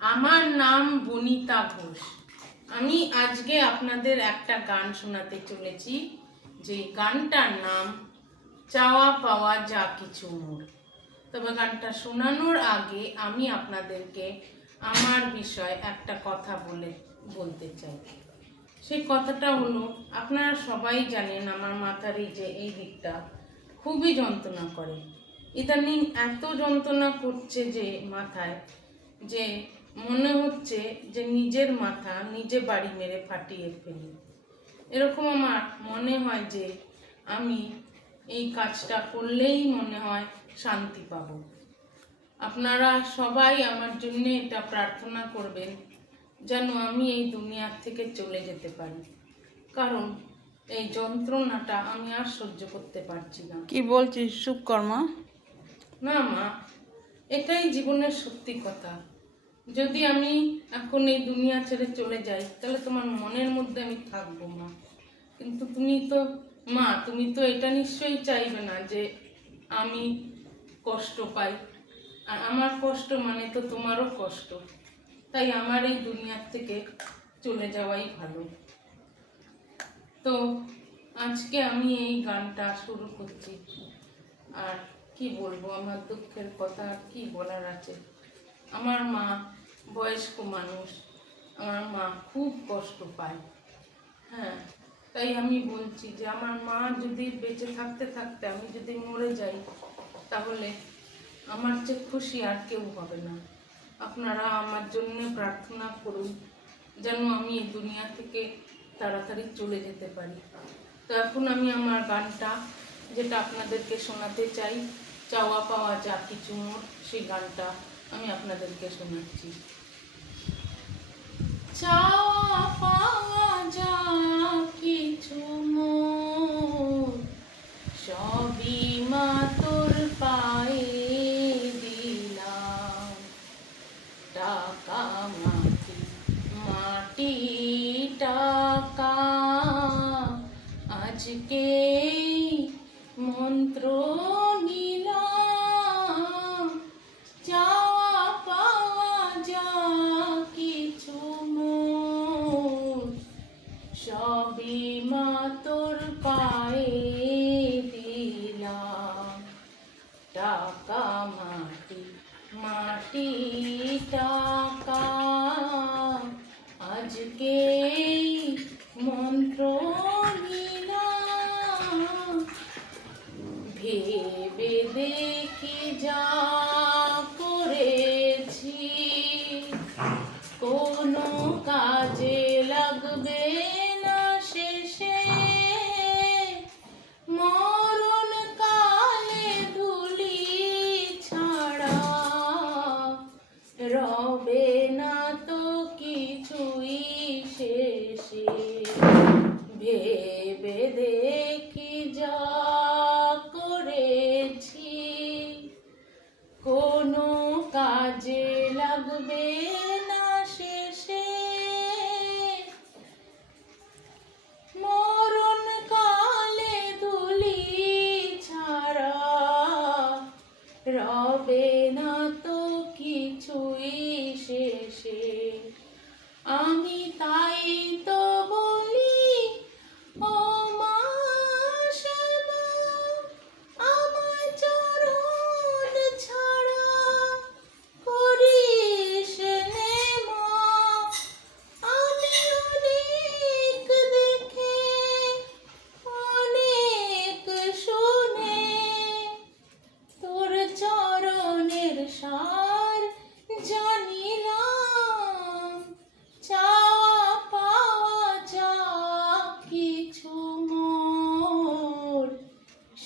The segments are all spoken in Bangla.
আমার নাম বনিতা ঘোষ। আমি আজকে আপনাদের একটা গান শোনাতে চলেছি, যে গানটার নাম চাওয়া পাওয়া যা কিছু মোর। তবে গানটা শোনানোর আগে আমি আপনাদেরকে আমার বিষয় একটা কথা বলতে চাই। সেই কথাটা হলো, আপনারা সবাই জানেন আমার মাথার এই দিকটা খুবই যন্ত্রণা করে। ইদানিং এত যন্ত্রণা করছে যে মাথায়, যে মনে হচ্ছে যে নিজের মাথা নিজে বাড়ি মেরে ফাটিয়ে ফেলি। এরকম আমার মনে হয় যে আমি এই কাজটা করলেই মনে হয় শান্তি পাব। আপনারা সবাই আমার জন্য এটা প্রার্থনা করবেন যেন আমি এই দুনিয়ার থেকে চলে যেতে পারি, কারণ এই যন্ত্রণাটা আমি আর সহ্য করতে পারছি না। কি বলছিস? চুপ কর মা। না মা, এটাই জীবনের সত্যি কথা। যদি আমি এখন এই দুনিয়া ছেড়ে চলে যাই, তাহলে তোমার মনের মধ্যে আমি থাকবো মা। কিন্তু তুমি তো এটা নিশ্চয়ই চাইবে না যে আমি কষ্ট পাই। আর আমার কষ্ট মানে তো তোমারও কষ্ট। তাই আমার এই দুনিয়ার থেকে চলে যাওয়াই ভালো। তো আজকে আমি এই গানটা শুরু করছি। আর কি বলবো, আমার দুঃখের কথা আর কি বলার আছে। আমার মা বয়স্ক মানুষ, আমার মা খুব কষ্ট পায়। হ্যাঁ, তাই আমি বলছি যে আমার মা যদি বেঁচে থাকতে থাকতে আমি যদি মরে যাই, তাহলে আমার চেয়ে খুশি আর কেউ হবে না। আপনারা আমার জন্য প্রার্থনা করুন যেন আমি এই দুনিয়া থেকে তাড়াতাড়ি চলে যেতে পারি। তো এখন আমি আমার গানটা, যেটা আপনাদেরকে শোনাতে চাই, চাওয়া পাওয়া যা কিছু মোর, সেই গানটা আমি আপনাদেরকে শোনাচ্ছি। চাওয়া পাওয়া যা কিছু মোর, সবই মা তোর পায়ে দিলাম। টাকা মাটি মাটি টাকা, আজকে মন্ত্র নিলাম। চাওয়া পাওয়া যা কিছু মোর, সবই মা তোর পায়ে দিলাম। টাকা মাটি মাটি টাকা, আজকে মন্ত্র নিলাম। ভেবে দেখি যা করেছি, কোনো কাজে লাগবে না শেষে। মরণ কালে ধুলি ছাড়া রবে না তো কিছুই শেষে। ভেবে দেখি যা করেছি, কোনো কাজে লাগবে না শেষে। মরণ কালে ধুলি ছাড়া রবে না তো কিছুই শেষে। আমি তাই তো বলি, ও মা শ্যামা, আমার চরণ ছাড়া করিস নে মা। আমি অনেক দেখে অনেক শুনে তোর চরণের সার জানিলাম। চাওয়া পাওয়া যা কিছু মোর,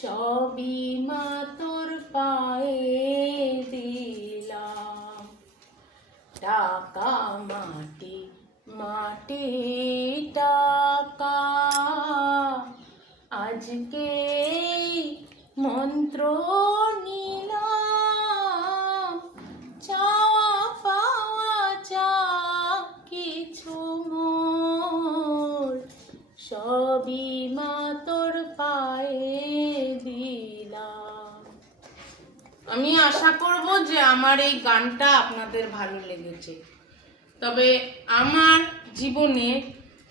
সবই মা তোর পায়ে দিলাম। টাকা মাটি মাটি টাকা, আজকে মন্ত্র নিলাম। চাওয়া পাওয়া যা কিছু মোর, সবই মা তোর পায়ে দিলাম। আমি আশা করব যে আমার এই গানটা আপনাদের ভালো লেগেছে। তবে আমার জীবনে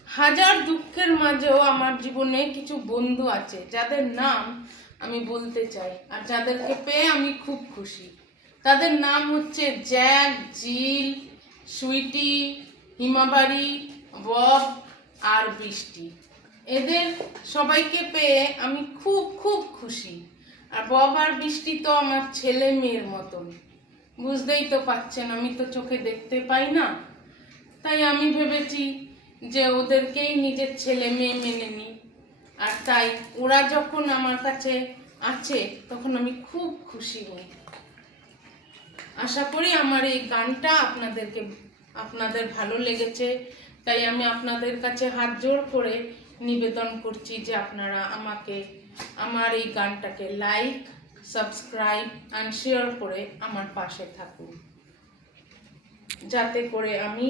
হাজার দুঃখের মাঝেও আমার জীবনে কিছু বন্ধু আছে যাদের নাম আমি বলতে চাই আর যাদেরকে পেয়ে আমি খুব খুশি। তাদের নাম হচ্ছে জ্যাক, জিল, সুইটি, হিমাবাড়ি, বব আর বৃষ্টি। এদের সবাইকে পেয়ে আমি খুব খুব খুশি। আর বব আর বৃষ্টি তো আমার ছেলে মেয়ের মতন, বুঝতেই তো পাচ্ছেন আমি তো চোখে দেখতে পাই না, তাই আমি ভেবেছি যে ওদেরকেই নিজের ছেলে মেয়ে মেনে নিই। আর তাই ওরা যখন আমার কাছে আছে তখন আমি খুব খুশি হই। আশা করি আমার এই গানটা আপনাদের ভালো লেগেছে, তাই আমি আপনাদের কাছে হাত জোড় করে নিবেদন করছি যে আপনারা আমার এই গানটাকে লাইক, সাবস্ক্রাইব অ্যান্ড শেয়ার করে আমার পাশে থাকুন, যাতে করে আমি